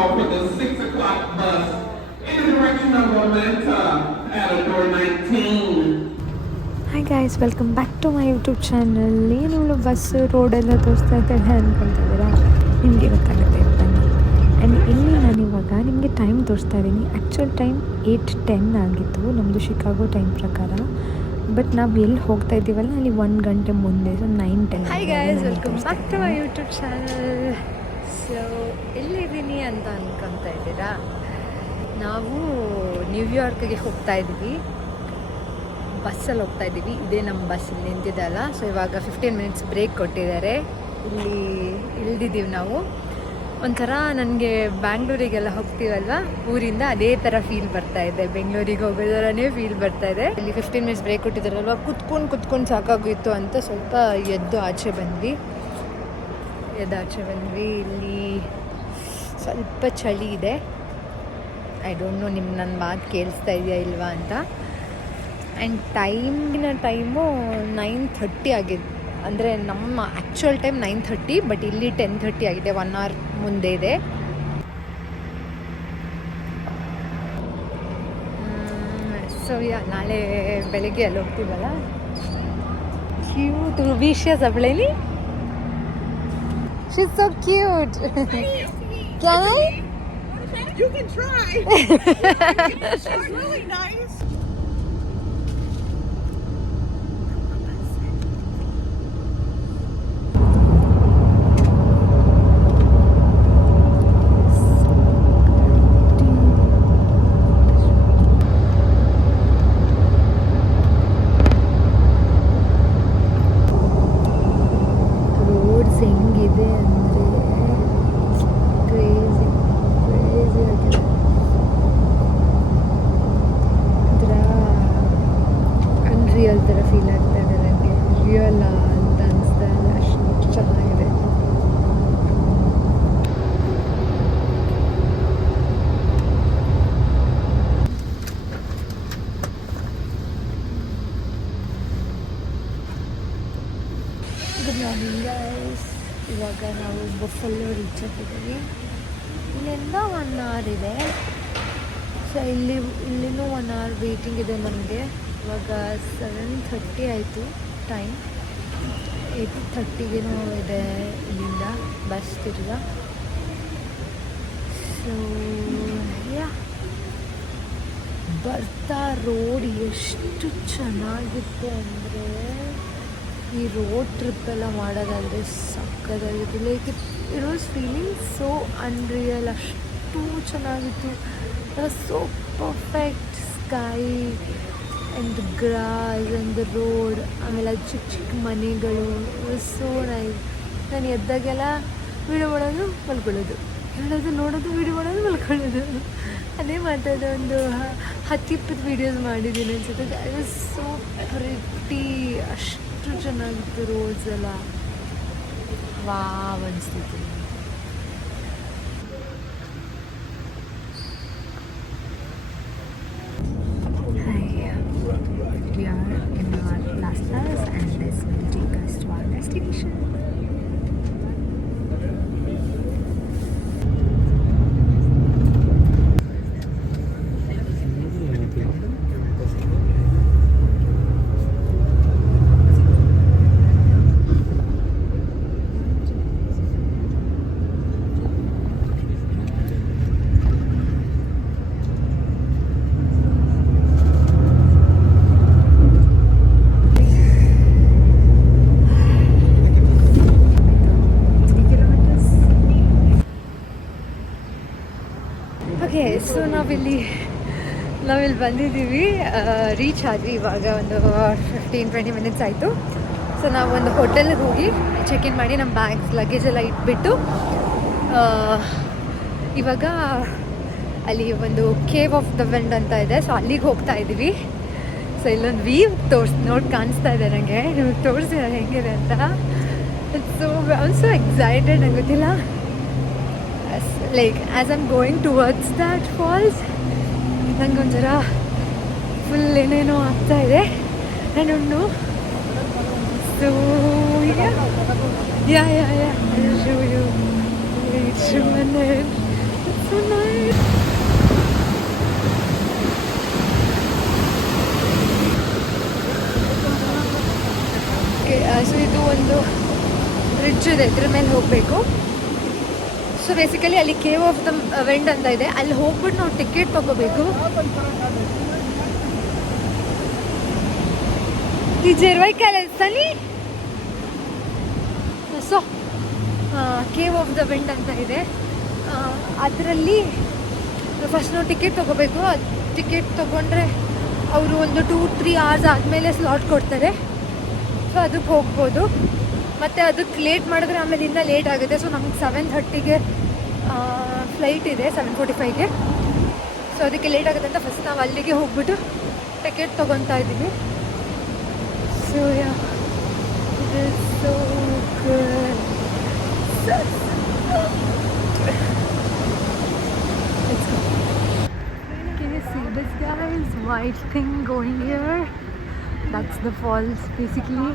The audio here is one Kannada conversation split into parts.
call for the 6 o'clock bus in the direction of Atlanta at door 19. Hi guys, welcome back to my YouTube channel. ಏನಿವಳು ಬಸ್ಸು ರೋಡೆಲ್ಲ ತೋರಿಸ್ತಾ ಇದ್ದಾಳೆ ಅಂದ್ಕೊಳ್ತಿದ್ದೀರಾ? ನಿಮಗೆ ಗೊತ್ತಾಗುತ್ತೆ ಬನ್ನಿ. ಆ್ಯಂಡ್ ಇಲ್ಲಿ ನಾನಿವಾಗ ನಿಮಗೆ ಟೈಮ್ ತೋರಿಸ್ತಾ ಇದ್ದೀನಿ. ಆ್ಯಕ್ಚುಲ್ ಟೈಮ್ 8:10 ಆಗಿತ್ತು ನಮ್ಮದು ಶಿಕಾಗೋ ಟೈಮ್ ಪ್ರಕಾರ. ಬಟ್ ನಾವು ಎಲ್ಲಿ ಹೋಗ್ತಾ ಇದ್ದೀವಲ್ಲ ಅಲ್ಲಿ 1 ಗಂಟೆ ಮುಂದೆ, so 9:10. Hi guys, welcome back to my YouTube channel. So ಎಲ್ಲಿದ್ದೀನಿ ಅಂತ ಅಂದ್ಕೊತಾ ಇದ್ದೀರಾ? ನಾವು ನ್ಯೂಯಾರ್ಕ್ಗೆ ಹೋಗ್ತಾ ಇದ್ದೀವಿ. ಬಸ್ಸಲ್ಲಿ ಹೋಗ್ತಾ ಇದ್ದೀವಿ. ಇದೇ ನಮ್ಮ ಬಸ್ ಇಲ್ಲಿ ನಿಂತಿದೆ ಅಲ್ಲ. ಸೊ ಇವಾಗ 15 ಮಿನಿಟ್ಸ್ ಬ್ರೇಕ್ ಕೊಟ್ಟಿದ್ದಾರೆ. ಇಲ್ಲಿ ಇಳಿದಿದ್ದೀವಿ ನಾವು. ಒಂಥರ ನನಗೆ ಬ್ಯಾಂಗ್ಳೂರಿಗೆಲ್ಲ ಹೋಗ್ತೀವಲ್ವ ಊರಿಂದ, ಅದೇ ಥರ ಫೀಲ್ ಬರ್ತಾ ಇದೆ. ಬೆಂಗಳೂರಿಗೆ ಹೋಗೋ ಥರನೇ ಫೀಲ್ ಬರ್ತಾ ಇದೆ. ಇಲ್ಲಿ 15 ಮಿನಿಟ್ಸ್ ಬ್ರೇಕ್ ಕೊಟ್ಟಿದ್ದಾರಲ್ವ, ಕುತ್ಕೊಂಡು ಸಾಕಾಗೋಯಿತು ಅಂತ ಸ್ವಲ್ಪ ಎದ್ದು ಆಚೆ ಬಂದ್ವಿ. ಇಲ್ಲಿ ಸ್ವಲ್ಪ ಚಳಿ ಇದೆ. ಐ ಡೋಂಟ್ ನೋ ನನ್ನ ಮಾತು ಕೇಳಿಸ್ತಾ ಇದೆಯಾ ಇಲ್ವಾ ಅಂತ. ಆ್ಯಂಡ್ ಟೈಮು 9:30 ಆಗಿದೆ. ಅಂದರೆ ನಮ್ಮ ಆ್ಯಕ್ಚುಯಲ್ ಟೈಮ್ 9:30, ಬಟ್ ಇಲ್ಲಿ 10:30 ಆಗಿದೆ. 1 hour ಮುಂದೆ ಇದೆ. ಸೊ ನಾಳೆ ಬೆಳಗ್ಗೆ ಅಲ್ಲಿ ಹೋಗ್ತೀವಲ್ಲ. Cute ವಿಶಿಯಸ್ ಅವಳೇನಿ. She's so cute. Can I? You can try. She's really nice. Real ಥರ ಫೀಲ್ ಆಗ್ತಾ ಇದೆ ನನಗೆ. ರಿಯಲ್ ಅಂತ ಅನಿಸ್ತಾ ಇಲ್ಲ, ಅಷ್ಟು ಚೆನ್ನಾಗಿದೆ. Good morning guys. ಇವಾಗ ನಾವು ಬಫಲ್ಲೋ ರೀಚ್ ಆಗಿದ್ದೀವಿ. ಇಲ್ಲಿಂದ 1 hour ಇದೆ. ಸೊ ಇಲ್ಲಿನೂ 1 hour ವೇಟಿಂಗ್ ಇದೆ ನಮಗೆ. ಇವಾಗ 7:30 ಆಯಿತು ಟೈಮ್. 8:30ಗೇನೋ ಇದೆ ಇಲ್ಲಿಂದ ಬಸ್ ತಿರ್ಗ. ಸೊ ಬರ್ತಾ ರೋಡ್ ಎಷ್ಟು ಚೆನ್ನಾಗಿತ್ತು ಅಂದರೆ, ಈ ರೋಡ್ ಟ್ರಿಪ್ಪೆಲ್ಲ ಮಾಡೋದಾದರೆ ಸಕ್ಕತ್ತಾಗಿತ್ತು. Like it was feeling so unreal. ಅಷ್ಟು ಚೆನ್ನಾಗಿತ್ತು. So perfect sky and the grass and the road. ಆಮೇಲೆ ಚಿಕ್ಕ ಚಿಕ್ಕ ಮನೆಗಳು. So nice. ನಾನು ಎದ್ದಾಗೆಲ್ಲ ವೀಡಿಯೋ ಮಾಡೋದು ಮಲ್ಕೊಳ್ಳೋದು, ಹೇಳೋದು ನೋಡೋದು, ವೀಡಿಯೋ ಮಾಡೋದು ಮಲ್ಕೊಳ್ಳೋದು, ಅದೇ ಮಾತಾಡೋ. ಒಂದು 10-20 ವೀಡಿಯೋಸ್ ಮಾಡಿದ್ದೀನಿ ಅನ್ಸುತ್ತೆ. I was so pretty. ಅಷ್ಟು ಚೆನ್ನಾಗಿತ್ತು ರೋಡ್ಸ್ ಎಲ್ಲ. ವಾವ್ ಅನಿಸ್ತಿತ್ತು. We are in our last bus and this will take us to our destination. Okay, so ನಾವಿಲ್ಲಿ ಬಂದಿದ್ದೀವಿ. ರೀಚ್ ಆದ್ವಿ ಇವಾಗ ಒಂದು 15-20 ಮಿನಿಟ್ಸ್ ಆಯಿತು. ಸೊ ನಾವು ಒಂದು ಹೋಟೆಲ್ಗೆ ಹೋಗಿ ಚೆಕ್ ಇನ್ ಮಾಡಿ ನಮ್ಮ ಬ್ಯಾಗ್ಸ್ ಲಗೇಜ್ ಎಲ್ಲ ಇಟ್ಬಿಟ್ಟು ಇವಾಗ ಅಲ್ಲಿ ಒಂದು ಕೇವ್ ಆಫ್ ದ ವಿಂಡ್ ಅಂತ ಇದೆ. ಸೊ ಅಲ್ಲಿಗೆ ಹೋಗ್ತಾ ಇದ್ದೀವಿ. ಸೊ ಇಲ್ಲೊಂದು ವ್ಯೂ ಕಾಣಿಸ್ತಾ ಇದೆ ನನಗೆ. ನಿಮಗೆ ತೋರಿಸ್ತೀರ ಹೆಂಗಿದೆ ಅಂತ. So I am so excited. ನಂಗೆ ಗೊತ್ತಿಲ್ಲ, like as I am going towards that falls ನಂಗೆ ಒಂಥರ ಫುಲ್ ಏನೇನೋ ಆಗ್ತಾ ಇದೆ. I don't know. So yeah I'll show you. Wait a minute. It's so ಇದೆ, ಇದ್ರ ಮೇಲೆ ಹೋಗಬೇಕು. ಸೊ ಬೇಸಿಕಲಿ ಅಲ್ಲಿ ಕೇವ್ ಆಫ್ ದ ವೆಂಡ್ ಅಂತ ಇದೆ, ಅಲ್ಲಿ ಹೋಗ್ಬಿಟ್ಟು ನಾವು ಟಿಕೆಟ್ ತೊಗೋಬೇಕು. Die Cervicalestani. So cave of the wind ಅಂತ ಇದೆ. ಅದರಲ್ಲಿ ಫಸ್ಟ್ ನಾವು ಟಿಕೆಟ್ ತೊಗೋಬೇಕು. ಟಿಕೆಟ್ ತೊಗೊಂಡ್ರೆ ಅವರು ಒಂದು 2-3 hours ಆದಮೇಲೆ ಸ್ಲಾಟ್ ಕೊಡ್ತಾರೆ. ಸೊ ಅದಕ್ಕೆ ಹೋಗ್ಬೋದು. ಮತ್ತು ಅದಕ್ಕೆ ಲೇಟ್ ಮಾಡಿದ್ರೆ ಆಮೇಲೆ ಇನ್ನೂ ಲೇಟ್ ಆಗುತ್ತೆ. ಸೊ ನಮಗೆ 7:30ಗೆ ಫ್ಲೈಟ್ ಇದೆ, 7:45ಗೆ. ಸೊ ಅದಕ್ಕೆ ಲೇಟ್ ಆಗುತ್ತೆ ಅಂತ ಫಸ್ಟ್ ನಾವು ಅಲ್ಲಿಗೆ ಹೋಗ್ಬಿಟ್ಟು ಟಿಕೆಟ್ ತೊಗೊತಾ ಇದ್ದೀವಿ. So yeah, it is so good. Let's go. Can you see this, guys? White thing going here. That's the falls basically.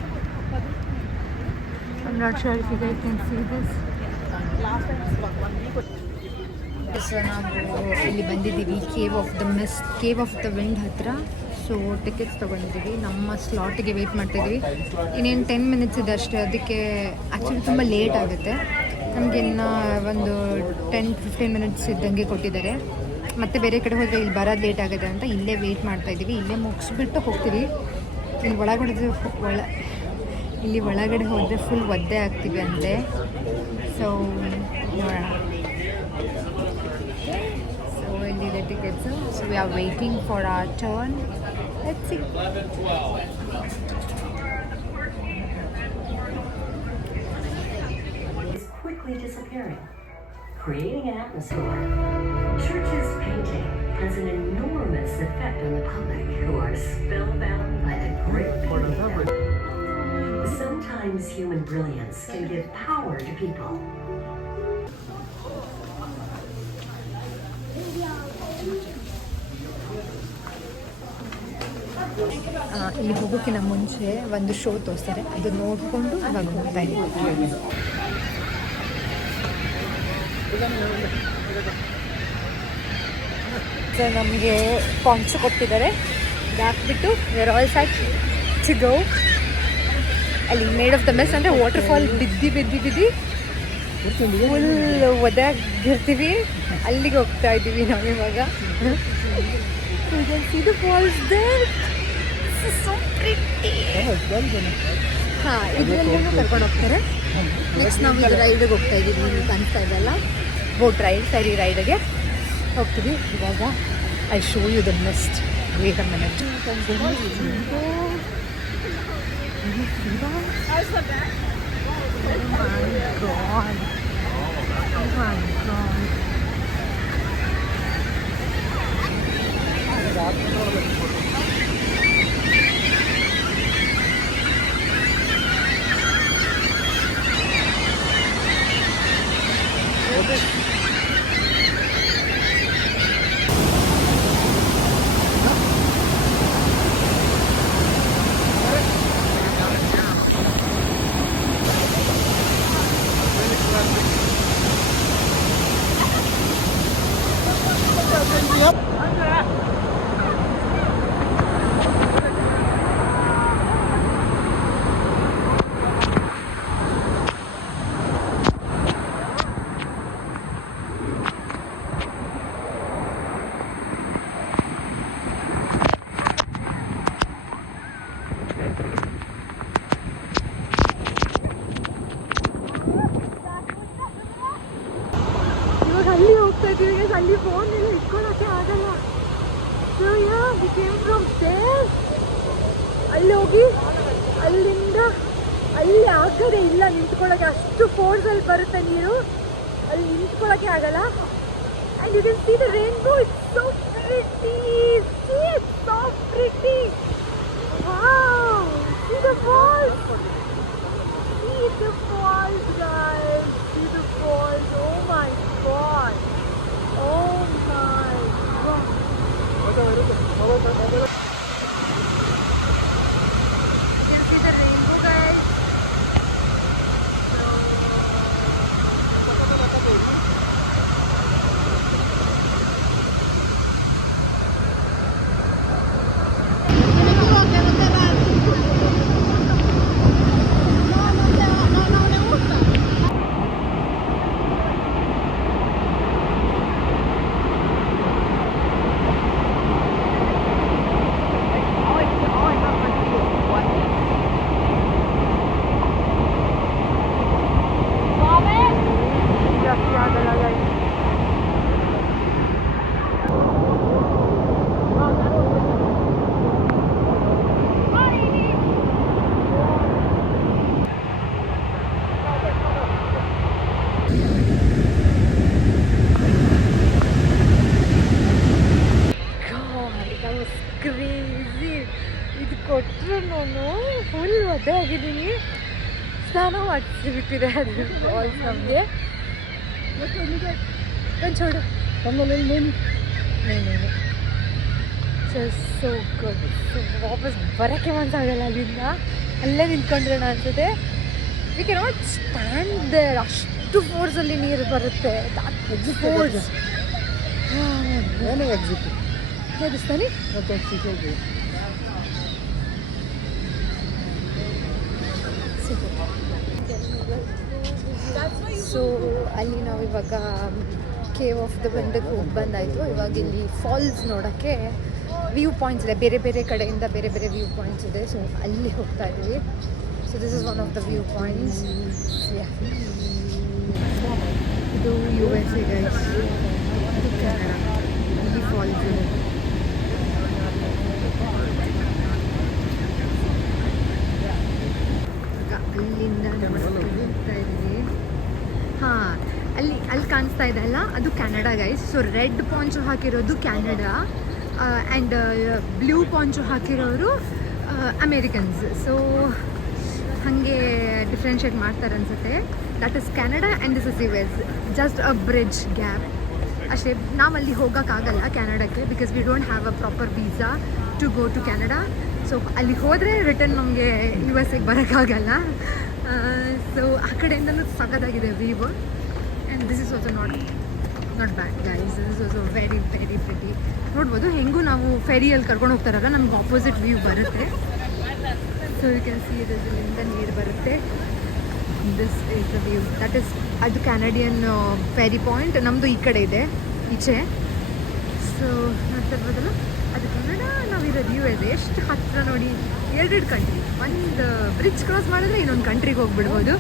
I'm not sure if you guys can see this. So ನಾವು ಇಲ್ಲಿ ಬಂದಿದ್ದೀವಿ ಕೇವ್ ಆಫ್ ದ ವಿಂಡ್ ಹತ್ರ. ಸೊ ಟಿಕೆಟ್ಸ್ ತೊಗೊಂಡಿದ್ದೀವಿ, ನಮ್ಮ ಸ್ಲಾಟಿಗೆ ವೆಯ್ಟ್ ಮಾಡ್ತಾಯಿದ್ದೀವಿ. ಇನ್ನೇನು 10 minutes ಇದೆ ಅಷ್ಟೇ. ಅದಕ್ಕೆ ಆ್ಯಕ್ಚುಲಿ ತುಂಬ ಲೇಟ್ ಆಗುತ್ತೆ ನಮಗೆ. ಇನ್ನು ಒಂದು 10-15 minutes ಇದ್ದಂಗೆ ಕೊಟ್ಟಿದ್ದಾರೆ. ಮತ್ತು ಬೇರೆ ಕಡೆ ಹೋದರೆ ಇಲ್ಲಿ ಬರೋದು ಲೇಟ್ ಆಗುತ್ತೆ ಅಂತ ಇಲ್ಲೇ ವೆಯ್ಟ್ ಮಾಡ್ತಾಯಿದ್ದೀವಿ. ಇಲ್ಲೇ ಮುಗಿಸ್ಬಿಟ್ಟು ಹೋಗ್ತೀವಿ. ಇಲ್ಲಿ ಒಳಗಡೆ ಹೋದರೆ ಫುಲ್ ಒದ್ದೆ ಆಗ್ತೀವಿ ಅಂತೆ. ಸೊ ನೋಡೋಣ. The tickets. So we are waiting for our turn. Let's see. 11:12. Is quickly disappearing, creating an atmosphere. Church's painting has an enormous effect on the public, who are spellbound by the great beauty. Sometimes human brilliance can give power to people. ಇಲ್ಲಿ ಹೋಗೋಕ್ಕಿಂತ ಮುಂಚೆ ಒಂದು ಶೋ ತೋರಿಸ್ತಾರೆ, ಅದು ನೋಡಿಕೊಂಡು ಇವಾಗ ಹೋಗ್ತಾ ಇದ್ದೀವಿ. ಸೊ ನಮಗೆ ಪಾಯಿಂಟ್ಸ್ ಕೊಟ್ಟಿದ್ದಾರೆ, ಹಾಕ್ಬಿಟ್ಟು we're all set to go. ಅಲ್ಲಿ ಮೇಡ್ ಆಫ್ ದ ಮೆಸ್ ಅಂದರೆ ವಾಟರ್ಫಾಲ್ ಬಿದ್ದು ಫುಲ್ ಒದ್ದಾಗಿರ್ತೀವಿ. ಅಲ್ಲಿಗೆ ಹೋಗ್ತಾ ಇದ್ದೀವಿ ನಾವಿವಾಗ. You can see the falls there. This is so pretty. ಇದರಲ್ಲೂ ಕರ್ಕೊಂಡು ಹೋಗ್ತಾರೆ. ನೆಕ್ಸ್ಟ್ ನಾವು ಇದು ರೈಡಿಗೆ ಹೋಗ್ತಾ ಇದ್ದೀವಿ. ನೀವು ಕಾಣಿಸ್ತಾ ಇದೆಲ್ಲ ಬೋಟ್ ರೈಡ್, ಫೆರಿ ರೈಡಿಗೆ ಹೋಗ್ತೀವಿ ಇವಾಗ. I show you the mist. Wait a minute. ಅಲ್ಲಿ ಹೋಗ್ತಾ ಇದ್ದೀವಿ. ಅಲ್ಲಿ ಫೋನ್ ಎಲ್ಲ ಇಟ್ಕೊಳ್ಳೋಕ್ಕೆ ಆಗಲ್ಲ. So we came from there. ಅಲ್ಲಿ ಹೋಗಿ ಅಲ್ಲಿಂದ ಅಲ್ಲಿ ಆಗದೆ ಇಲ್ಲ ನಿಂತ್ಕೊಳ್ಳೋಕ್ಕೆ, ಅಷ್ಟು ಫೋರ್ಸಲ್ಲಿ ಬರುತ್ತೆ ನೀರು. ಅಲ್ಲಿ ನಿಂತ್ಕೊಳ್ಳೋಕ್ಕೆ ಆಗಲ್ಲ. And you can see the rainbow. It's so pretty. See it's so pretty. Wow, see the falls. See the falls, guys. See the falls. Oh my god. Oh my god. You can see the rainbow, guys. ಒದ್ದೆ ಆಗಿದ್ದೀನಿ, ಸ್ನಾನ ಮಾಡಿಸಿಬಿಟ್ಟಿದೆ ಅದು ಫಾಲ್ಸ್ ನಮಗೆ. ಚೋಡು ಸೊ ಗುಡ್. ಸೊ ವಾಪಸ್ ಬರೋಕ್ಕೆ ಮನಸ್ಸಾಗಲ್ಲ ಅಲ್ಲಿಂದ, ಅಲ್ಲೇ ನಿಂತ್ಕೊಂಡಿರೋಣ ಅನ್ಸುತ್ತೆ. We can not stand there, ಅಷ್ಟು ಫೋರ್ಸಲ್ಲಿ ನೀರು ಬರುತ್ತೆ. ಫೋರ್ಸ್ ಹೇಗಿಸ್ತಾನೆ. ಸೊ ಅಲ್ಲಿ ನಾವು ಇವಾಗ ಕೇವ್ ಆಫ್ ದ ಬಂಡಕ್ಕೆ ಹೋಗಿ ಬಂದಾಯಿತು. ಇವಾಗ ಇಲ್ಲಿ ಫಾಲ್ಸ್ ನೋಡೋಕ್ಕೆ ವ್ಯೂ ಪಾಯಿಂಟ್ಸ್ ಇದೆ, ಬೇರೆ ಬೇರೆ ಕಡೆಯಿಂದ ಬೇರೆ ಬೇರೆ ವ್ಯೂ ಪಾಯಿಂಟ್ಸ್ ಇದೆ. ಸೊ ಅಲ್ಲಿ ಹೋಗ್ತಾ ಇದ್ದೀವಿ. So this is one of the view points. ಇದು USA ಗೈಸ್, ಇದು ಕೆನಡಾ. ಇಲ್ಲಿ ಫಾಲ್ಸ್ ಇದೆ. ಅಲ್ಲಿಂದ ಹೋಗ್ತಾ ಇದ್ದೀವಿ. ಹಾಂ, ಅಲ್ಲಿ ಕಾಣಿಸ್ತಾ ಇದೆ ಅಲ್ಲ, ಅದು Canada guys. So red poncho ಹಾಕಿರೋದು ಕ್ಯಾನಡಾ ಆ್ಯಂಡ್ ಬ್ಲೂ ಪಾಂಚು ಹಾಕಿರೋರು ಅಮೇರಿಕನ್ಸ್. ಸೊ ಹಾಗೆ ಡಿಫ್ರೆನ್ಷಿಯೇಟ್ ಮಾಡ್ತಾರೆ ಅನಿಸುತ್ತೆ. That is Canada and this is US. Just a bridge gap ಅಷ್ಟೇ. ನಾವಲ್ಲಿ ಹೋಗೋಕ್ಕಾಗಲ್ಲ ಕ್ಯಾನಡಾಕ್ಕೆ, because we don't have a proper visa to go to Canada. So ಅಲ್ಲಿ ಹೋದರೆ ರಿಟರ್ನ್ ನಮಗೆ USA ಬರೋಕ್ಕಾಗಲ್ಲ. ಸೊ ಆ ಕಡೆಯಿಂದಲೂ ಸಖತ್ತಾಗಿದೆ view. And this is also not bad guys. This is also very very pretty. ನೋಡ್ಬೋದು ಹೆಂಗೂ ನಾವು ಫೆರಿಯಲ್ಲಿ ಕರ್ಕೊಂಡು ಹೋಗ್ತಾರಲ್ಲ, ನಮ್ಗೆ ಆಪೋಸಿಟ್ ವ್ಯೂ ಬರುತ್ತೆ. ಸೊ ಯು ಕ್ಯಾನ್ ಸಿ ಇದರಿಂದ ನೀರು ಬರುತ್ತೆ. This is the view. That is ಅದು ಕ್ಯಾನಡಿಯನ್ ಫೆರಿ ಪಾಯಿಂಟ್. ನಮ್ಮದು ಈ ಕಡೆ ಇದೆ ಈಚೆ. ಸೊ ನೋಡ್ತಾ ಇರ್ಬೋದಲ್ಲ, ಅದು ಕನ್ನಡ, ನಾವಿರೋದು US. ಎಷ್ಟು ಹತ್ತಿರ ನೋಡಿ, ಎರಡೆರಡು ಕಂಟ್ರಿ. ಒಂದು ಬ್ರಿಡ್ಜ್ ಕ್ರಾಸ್ ಮಾಡಿದ್ರೆ ಇನ್ನೊಂದು ಕಂಟ್ರಿಗೆ ಹೋಗ್ಬಿಡ್ಬೋದು.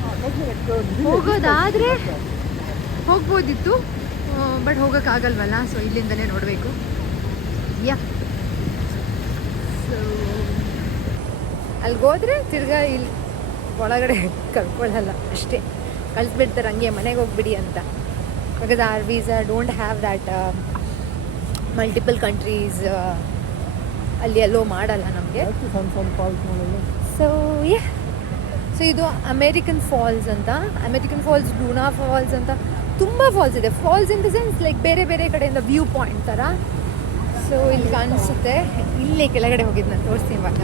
ಹೋಗೋದಾದರೆ ಹೋಗ್ಬೋದಿತ್ತು, ಬಟ್ ಹೋಗೋಕ್ಕಾಗಲ್ವಲ್ಲ. ಸೊ ಇಲ್ಲಿಂದಲೇ ನೋಡಬೇಕು. ಸೊ ಅಲ್ಲಿಗೋದ್ರೆ ತಿರ್ಗಾ ಇಲ್ಲಿ ಒಳಗಡೆ ಕರ್ಕೊಳ್ಳಲ್ಲ, ಅಷ್ಟೇ ಕಳಿಸ್ಬಿಡ್ತಾರೆ ಹಂಗೆ ಮನೆಗೆ ಹೋಗ್ಬಿಡಿ ಅಂತ. Because our visa don't have that multiple countries ಅಲ್ಲಿ ಎಲ್ಲೋ ಮಾಡಲ್ಲ ನಮಗೆ. ಸೊ ಸೊ ಇದು ಅಮೇರಿಕನ್ ಫಾಲ್ಸ್ ಅಂತ, ಅಮೇರಿಕನ್ ಫಾಲ್ಸ್, ಡೂನಾ ಫಾಲ್ಸ್ ಅಂತ ತುಂಬ ಫಾಲ್ಸ್ ಇದೆ. Falls in the sense like ಬೇರೆ ಬೇರೆ ಕಡೆಯಿಂದ ವ್ಯೂ ಪಾಯಿಂಟ್ ಥರ. ಸೊ ಇಲ್ಲಿ ಕಾಣಿಸುತ್ತೆ. ಇಲ್ಲೇ ಕೆಳಗಡೆ ಹೋಗಿದ್ದು ನಾನು ತೋರಿಸ್ತೀನಿ ಇವಾಗ.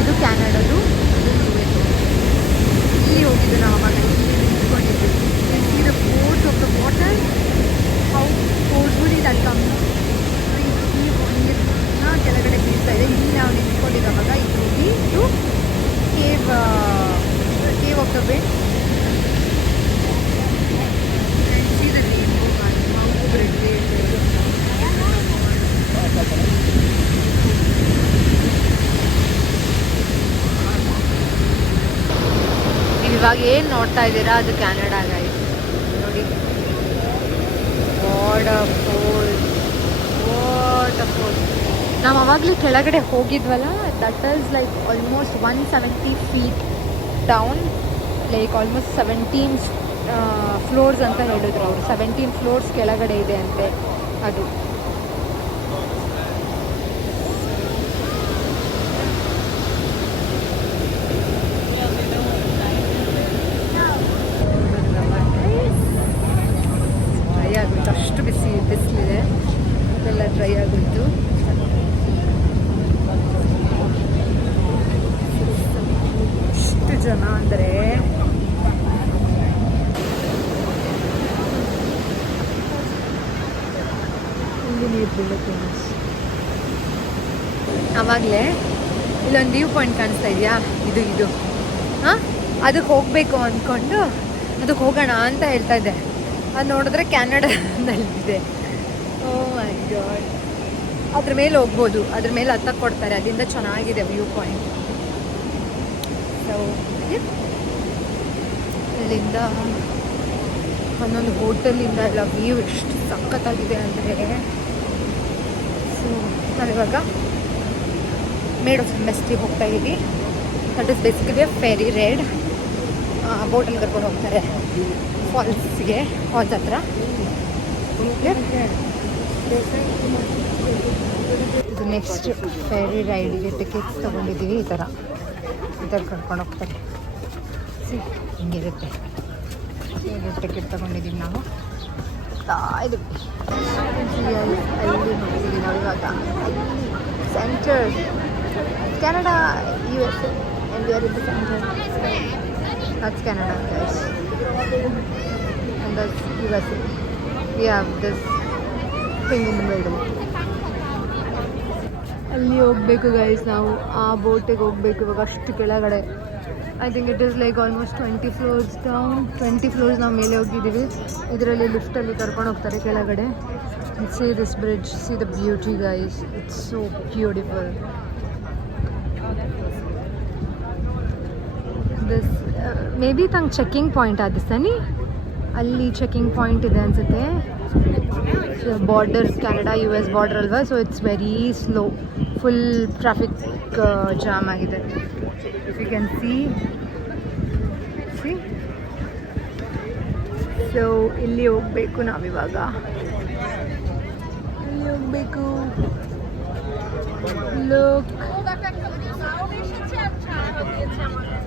ಇದು ಕ್ಯಾನಡದು, ಇದು US. ಇಲ್ಲಿ ಹೋಗಿದ್ದು ನಾವು ಅವಾಗ, ಇಲ್ಲಿ ನಿಂತ್ಕೊಂಡಿದ್ವಿ. See the force of the water, how forcefully that comes. ಈ ನೀರನ್ನ ಕೆಳಗಡೆ ಬೀಳ್ತಾ ಇದೆ. ಇಲ್ಲಿ ನಾವು ನಿಂತ್ಕೊಂಡಿದ್ದಾವಾಗ ಇದು cave of the wind. See the rainbow mount bridge. ಇವಾಗ ಏನು ನೋಡ್ತಾ ಇದ್ದೀರಾ ಅದು ಕ್ಯಾನಡಾ ಗೈಸ್. ನೋಡಿ, ವಾಟರ್ಫಾಲ್. ನಾವು ಅವಾಗಲೇ ಕೆಳಗಡೆ ಹೋಗಿದ್ವಲ್ಲ, that is like almost 170 feet down, like almost 17 floors ಅಂತ ಹೇಳಿದ್ರು ಅವರು. 17 ಫ್ಲೋರ್ಸ್ ಕೆಳಗಡೆ ಇದೆ ಅಂತೆ ಅದು. ಡ್ರೈ ಆಗೋಯ್ತು, ಅಷ್ಟು ಬಿಸಿಲಿದೆ. ಅದೆಲ್ಲ ಡ್ರೈ ಆಗೋಯ್ತು. ಎಷ್ಟು ಜನ ಅಂದರೆ ಇಲ್ಲಿ ನೀರು ಬೀಳುತ್ತೆ. ಆವಾಗಲೇ ಇಲ್ಲೊಂದು ವ್ಯೂ ಪಾಯಿಂಟ್ ಕಾಣಿಸ್ತಾ ಇದೆಯಾ, ಇದು ಹಾಂ, ಅದಕ್ಕೆ ಹೋಗಬೇಕು ಅಂದ್ಕೊಂಡು ಅದಕ್ಕೆ ಹೋಗೋಣ ಅಂತ ಹೇಳ್ತಾ ಇದ್ದೆ. ಅದು ನೋಡಿದ್ರೆ ಕ್ಯಾನಡಾದಲ್ಲಿದೆ. ಓ ಮೈ ಗಾಡ್. ಅದ್ರ ಮೇಲೆ ಹೋಗ್ಬೋದು, ಅದ್ರ ಮೇಲೆ ಹತ್ತಕ್ಕೆ ಕೊಡ್ತಾರೆ. ಅಲ್ಲಿಂದ ಚೆನ್ನಾಗಿದೆ ವ್ಯೂ ಪಾಯಿಂಟ್. ಸೊ ಅಲ್ಲಿಂದ ಒಂದೊಂದು ಹೋಟೆಲಿಂದ ಎಲ್ಲ ವ್ಯೂ ಎಷ್ಟು ಸಖತ್ತಾಗಿದೆ ಅಂದರೆ. ಸೊ ನಾವಿವಾಗ ಮೇಡ್ ಆಫ್ ಮೆಸ್ಟಿಗೆ ಹೋಗ್ತಾ ಇದ್ದೀವಿ. That is basically ferry ride. ಬೋಟಲ್ಲಿ ಕರ್ಕೊಂಡು ಹೋಗ್ತಾರೆ ಫಾಲ್ಸ್ಗೆ, ಫಾಲ್ಸ್ ಹತ್ರ. ಇದು ನೆಕ್ಸ್ಟ್ ಫೇರಿ ರೈಡ್ಗೆ ಟಿಕೆಟ್ಸ್ ತೊಗೊಂಡಿದ್ದೀವಿ. ಈ ಥರ ಕರ್ಕೊಂಡು ಹೋಗ್ತಾರೆ. ಹಿಂಗಿರುತ್ತೆ. ಟಿಕೆಟ್ ತೊಗೊಂಡಿದ್ದೀವಿ ನಾವು. ಇದು ಅಲ್ಲಿ ಹೋಗ್ತೀವಿ ನಾವು ಇವಾಗ. Centre Canada, USA, and we are in the center. That's Canada, guys. And that's USA. We have this thing in the middle. ಅಲ್ಲಿ ಹೋಗ್ಬೇಕು ಗೈಸ್ ನಾವು. ಆ ಬೋಟಿಗೆ ಹೋಗ್ಬೇಕು ಇವಾಗ. ಅಷ್ಟು ಕೆಳಗಡೆ I think it is like almost 20 floors down. 20 floors ನಾವು ಮೇಲೆ ಹೋಗಿದ್ದೀವಿ. ಇದರಲ್ಲಿ ಲಿಫ್ಟಲ್ಲಿ ಕರ್ಕೊಂಡು ಹೋಗ್ತಾರೆ ಕೆಳಗಡೆ. See this bridge, see the beauty guys. It's so beautiful. This may be ತಂಗೆ ಚೆಕ್ಕಿಂಗ್ ಪಾಯಿಂಟ್ ಆದಿಸ್ತಾನೆ. ಅಲ್ಲಿ ಚೆಕ್ಕಿಂಗ್ ಪಾಯಿಂಟ್ ಇದೆ ಅನಿಸುತ್ತೆ. ಬಾರ್ಡರ್ ಕ್ಯಾನಡಾ US ಬಾರ್ಡರ್ ಅಲ್ವಾ, so it's very slow. Full traffic jam ಆಗಿದೆ. If you can see. So ಇಲ್ಲಿ ಹೋಗಬೇಕು ನಾವಿವಾಗ. ಇಲ್ಲಿ ಹೋಗಬೇಕು. ಲುಕ್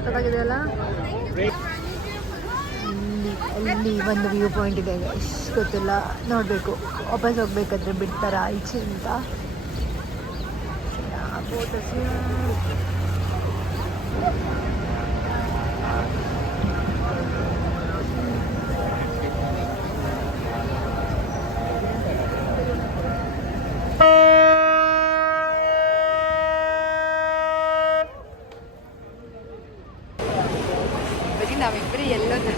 ಗೊತ್ತಾಗಿದೆಯಲ್ಲ. ಅಲ್ಲಿ ಒಂದು ವ್ಯೂ ಪಾಯಿಂಟ್ ಇದೆ, ಗೊತ್ತಿಲ್ಲ, ನೋಡಬೇಕು. ವಾಪಸ್ ಹೋಗ್ಬೇಕಾದ್ರೆ ಬಿಡ್ತಾರ ಈಚೆ ಅಂತ. ಬರೀ ನಾವಿಬ್ಬರು ಎಲ್ಲೋದು.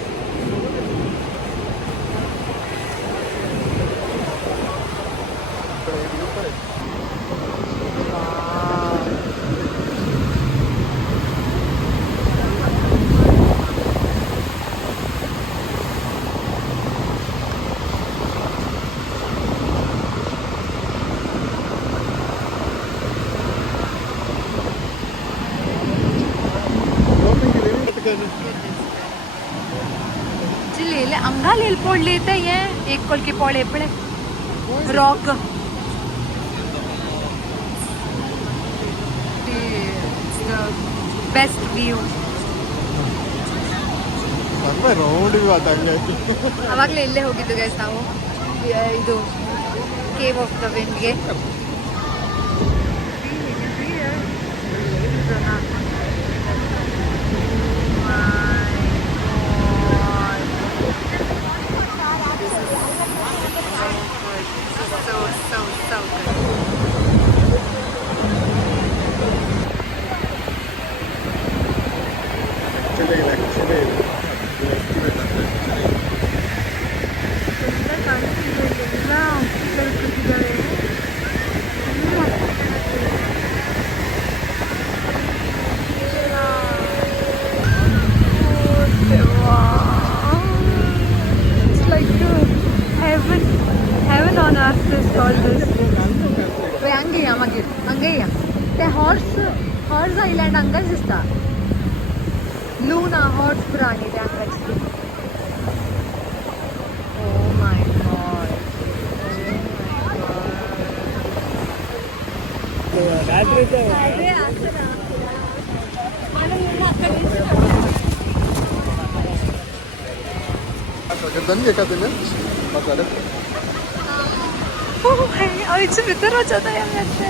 जिले अंगा लेल पोड़ लेते हैं एक कोल के पौड़े पड़े रॉक बेस्ट व्यू. ಅವಾಗಲೇ ಇಲ್ಲೇ ಹೋಗಿದ್ದು ಗೈಸ್ ನಾವು. ಇದು ಕೇವ್ ಆಫ್ ದ ವಿಂಡ್ಗೆ. So good. It's like heaven on earth is called this. ಹಂಗೆಯ ಹಾರ್ಸ್ ಐಲ್ಯಾಂಡ್ ಹಂಗನ್ಸಿಸ್ತ. ಲೂನಾ ಹಾರ್ಸ್ ಪ್ರಾಣಿದೆ ಹಂಗನ್ಸಿದೆ. Oh my god. आईचं मित्र होता या मैसे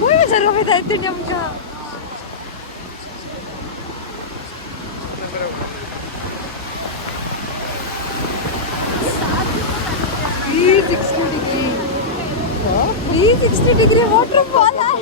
muy जरूर बेटा दुनिया मुझे 360 degree waterfall है.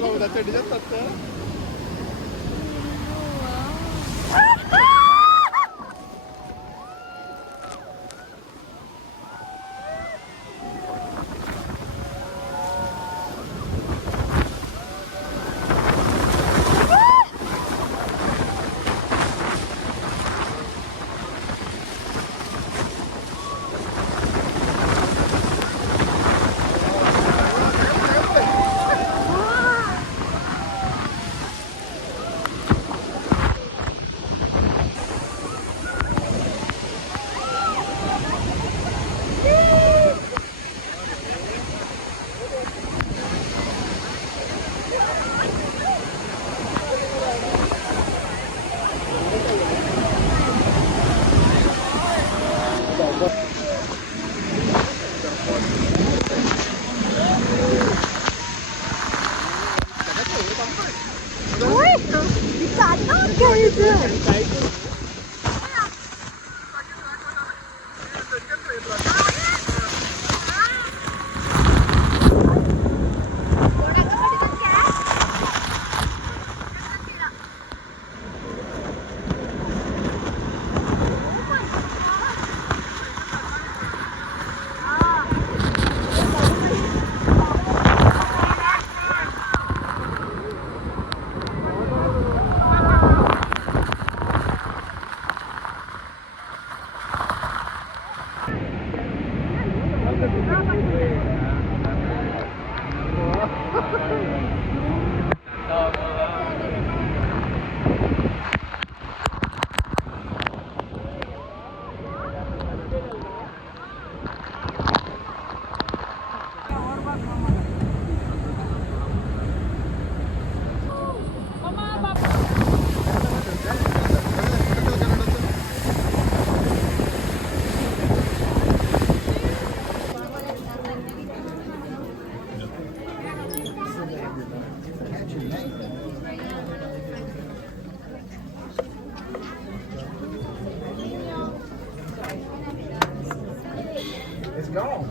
It's gone.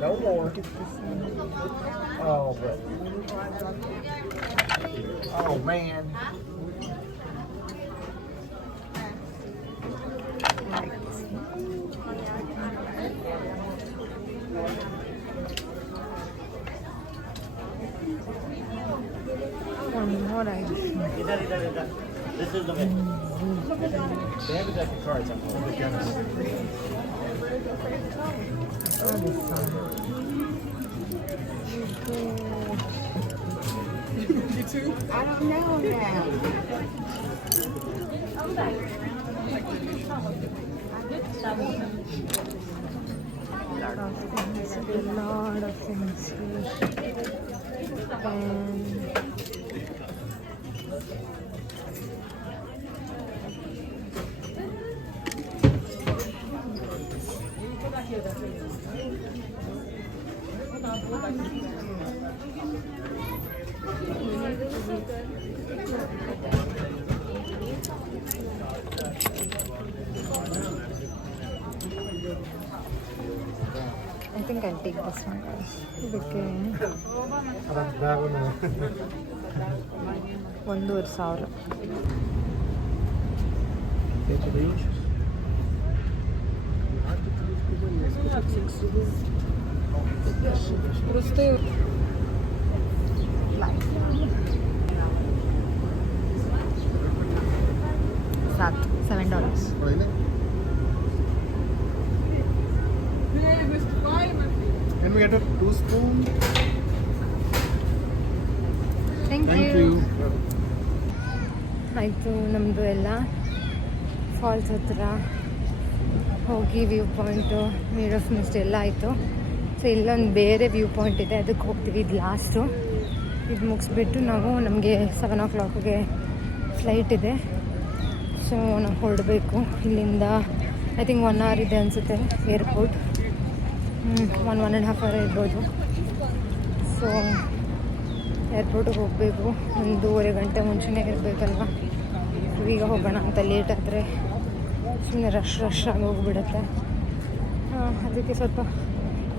No more. Oh, but. Oh, man. One more ice. This is the way. They have a deck of cards on the chemist. You too? I don't know now. A lot of things here. And I think I'll take this one, guys. ಇದಕ್ಕೆ 1,500. $7. Hey, Mr. Fiber. Can we get a 2 spoon? Thank you. ಆಯಿತು, ನಮ್ಮದು ಎಲ್ಲ ಫಾಲ್ಸ್ ಹತ್ರ ಹೋಗಿ view point mirror of mist ಎಲ್ಲ ಆಯಿತು. ಸೊ ಇಲ್ಲೊಂದು ಬೇರೆ ವ್ಯೂ ಪಾಯಿಂಟ್ ಇದೆ, ಅದಕ್ಕೆ ಹೋಗ್ತೀವಿ. ಇದು ಲಾಸ್ಟು. ಇದು ಮುಗಿಸ್ಬಿಟ್ಟು ನಾವು ನಮಗೆ 7 o'clockಗೆ ಫ್ಲೈಟ್ ಇದೆ. ಸೊ ನಾವು ಹೊರಡಬೇಕು ಇಲ್ಲಿಂದ. ಐ ಥಿಂಕ್ 1 hour ಇದೆ ಅನಿಸುತ್ತೆ ಏರ್ಪೋರ್ಟ್. 1.5 hour ಇರ್ಬೋದು. ಸೊ ಏರ್ಪೋರ್ಟಿಗೆ ಹೋಗಬೇಕು. 1.5 ಗಂಟೆ ಮುಂಚೆನೇ ಇರಬೇಕಲ್ವ. ಈಗ ಹೋಗೋಣ ಅಂತ ಲೇಟ್ ಆದರೆ ಸುಮ್ಮನೆ ರಶ್ ಆಗಿ ಹೋಗಿಬಿಡುತ್ತೆ. ಅದಕ್ಕೆ ಸ್ವಲ್ಪ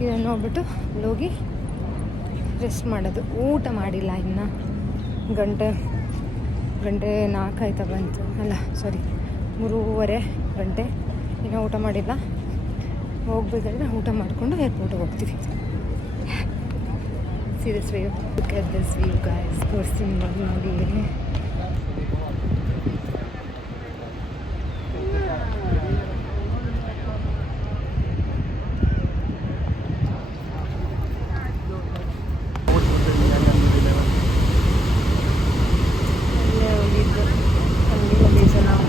ಇದನ್ನು ಹೋಗ್ಬಿಟ್ಟು ಹೋಗಿ ರೆಸ್ಟ್ ಮಾಡೋದು. ಊಟ ಮಾಡಿಲ್ಲ ಇನ್ನು. ಗಂಟೆ 4 ಆಯ್ತಾ ಬಂತು. ಅಲ್ಲ ಸಾರಿ 3:30 ಗಂಟೆ. ಇನ್ನೂ ಊಟ ಮಾಡಿಲ್ಲ. ಹೋಗ್ಬೇಕಾದ್ರೆ ಊಟ ಮಾಡಿಕೊಂಡು ಏರ್ಪೋರ್ಟಿಗೆ ಹೋಗ್ತೀವಿ. See this view. Look at this view, guys. ತೋರಿಸ್ತೀನಿ ನೋಡಿ. ಅಲ್ಲೇ ಹೋಗಿದ್ದು, ಅಲ್ಲಿ ಹೋಗಿದ್ದು ನಾವು.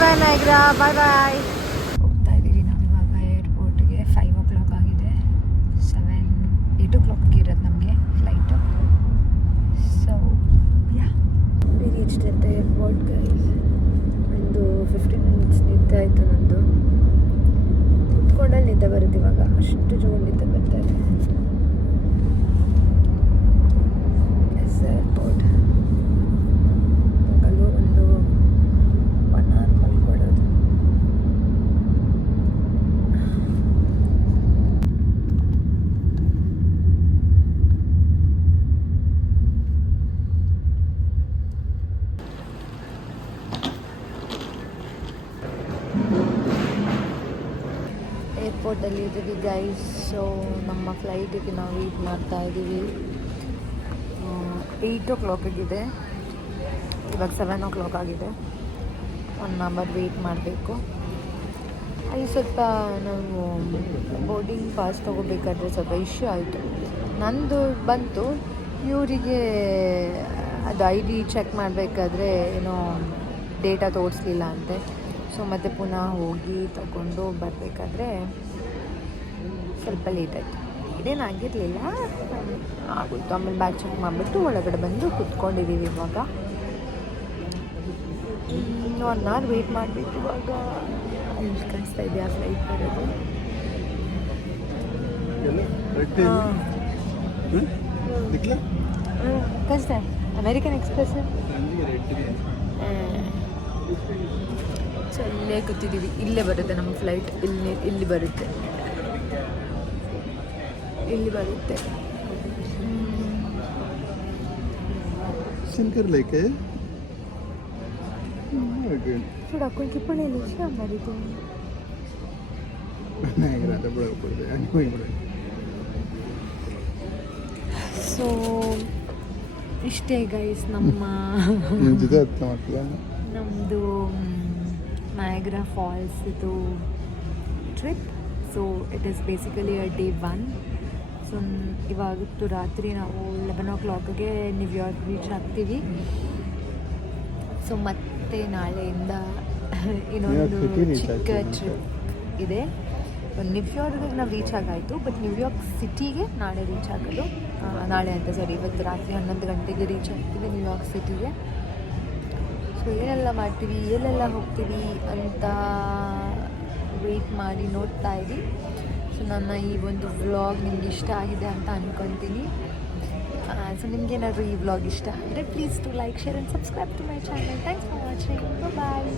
ಬಾಯ್ ನಾಯ್ಗ್ರಾ, ಬಾಯ್. ಹೋಗ್ತಾ ಇದ್ದೀವಿ ನಾವು ಇವಾಗ ಏರ್ಪೋರ್ಟ್ಗೆ. 5 o'clock ಆಗಿದೆ. 8 o'clock ಇರೋದು ನಮಗೆ flight. So yeah, V reached at the airport guys. ಒಂದು 15 minutes ನಿಂತಾಯಿತು ನಂದು. ಅಷ್ಟು ಜೋಲಿದ್ದು ಬರ್ತಾ ಇದೆ. ಎಸ್ ಏರ್ಪೋರ್ಟ್ ಮಗಳು ಒಂದು 1 hour ಮಲ್ಕೊಳ್ಳೋದು. ಏರ್ಪೋರ್ಟಲ್ಲಿ ಇದ್ದೀವಿ ಗೈಸ್. ಸೊ ನಮ್ಮ ಫ್ಲೈಟಿಗೆ ನಾವು ವೇಟ್ ಮಾಡ್ತಾ ಇದ್ದೀವಿ. 8 o'clock ಆಗಿದೆ, ಇವಾಗ 7 o'clock ಆಗಿದೆ. 1 hour ವೇಟ್ ಮಾಡಬೇಕು. ಅಲ್ಲಿ ಸ್ವಲ್ಪ ನಾವು ಬೋರ್ಡಿಂಗ್ ಪಾಸ್ ತೊಗೋಬೇಕಾದ್ರೆ ಸ್ವಲ್ಪ ಇಶ್ಯೂ ಆಯಿತು. ನಂದು ಬಂತು, ಇವರಿಗೆ ಅದು ID ಚೆಕ್ ಮಾಡಬೇಕಾದ್ರೆ ಏನೋ ಡೇಟಾ ತೋರಿಸ್ಲಿಲ್ಲ ಅಂತೆ. ಸೊ ಮತ್ತೆ ಪುನಃ ಹೋಗಿ ತಗೊಂಡು ಬರಬೇಕಾದ್ರೆ ಸ್ವಲ್ಪ ಲೇಟ್ ಆಯಿತು. ಇದೇನಾಗಿರಲಿಲ್ಲ, ಆಗೋಯ್ತು. ಆಮೇಲೆ ಬ್ಯಾಗ್ ಚೆಕ್ ಮಾಡಿಬಿಟ್ಟು ಒಳಗಡೆ ಬಂದು ಕೂತ್ಕೊಂಡಿದ್ದೀವಿ. ಇವಾಗ 1 hour ವೇಟ್ ಮಾಡಬೇಕು. ಇವಾಗ ಎಷ್ಟು ಕಾಣಿಸ್ತಾ ಇದೆ ಆ ಫ್ಲೈಟ್ ಬರೋದು. ಕಾಣಿಸ್ತಾ ಅಮೇರಿಕನ್ ಎಕ್ಸ್ಪ್ರೆಸ್. ಸೊ ಇಲ್ಲೇ ಕೂತಿದ್ದೀವಿ. ಇಲ್ಲೇ ಬರುತ್ತೆ ನಮ್ಮ ಫ್ಲೈಟ್. ಇಲ್ಲಿ ಬರುತ್ತೆ, ಇಲ್ಲಿ ಬರುತ್ತೆ. लेके Sudah aku kipu ni lucu dari tu. naik kereta berapa deh? So ಇಷ್ಟೇ ಗೈಸ್ ನಮ್ಮ ಜೊತೆ ಮಾತ್ರ ನಮ್ಮದು ನಯಾಗ್ರಾ ಫಾಲ್ಸ್ ಇದು trip. So it is basically day 1. So ಇವಾಗಿತ್ತು ರಾತ್ರಿ ನಾವು 11 o'clockಗೆ ನ್ಯೂಯಾರ್ಕ್ ರೀಚ್ ಆಗ್ತೀವಿ. ಸೊ ಮತ್ತೆ ನಾಳೆಯಿಂದ ಇನ್ನೊಂದು ಚಿಕ್ಕ ಟ್ರಿಪ್ ಇದೆ. ನ್ಯೂಯಾರ್ಕ್ಗೆ ನಾವು ರೀಚ್ ಆಗಾಯಿತು, ಬಟ್ ನ್ಯೂಯಾರ್ಕ್ ಸಿಟಿಗೆ ನಾಳೆ ರೀಚ್ ಆಗೋದು. ನಾಳೆ ಅಂತ ಸರಿ, ಇವತ್ತು ರಾತ್ರಿ 11 ಗಂಟೆಗೆ ರೀಚ್ ಆಗ್ತೀವಿ ನ್ಯೂಯಾರ್ಕ್ ಸಿಟಿಗೆ. ಸೊ ಏನೆಲ್ಲ ಮಾಡ್ತೀವಿ, ಎಲ್ಲೆಲ್ಲ ಹೋಗ್ತೀವಿ ಅಂತ ವೆಯ್ಟ್ ಮಾಡಿ ನೋಡ್ತಾ ಇರಿ. ಸೊ ನನ್ನ ಈ ಒಂದು ವ್ಲಾಗ್ ನಿಮ್ಗೆ ಇಷ್ಟ ಆಗಿದೆ ಅಂತ ಅಂದ್ಕೊತೀನಿ. ಸೊ ನಿಮಗೇನಾದರೂ ಈ ವ್ಲಾಗ್ ಇಷ್ಟ ಆದರೆ please to like, share and subscribe to my channel. Thanks for watching. Bye.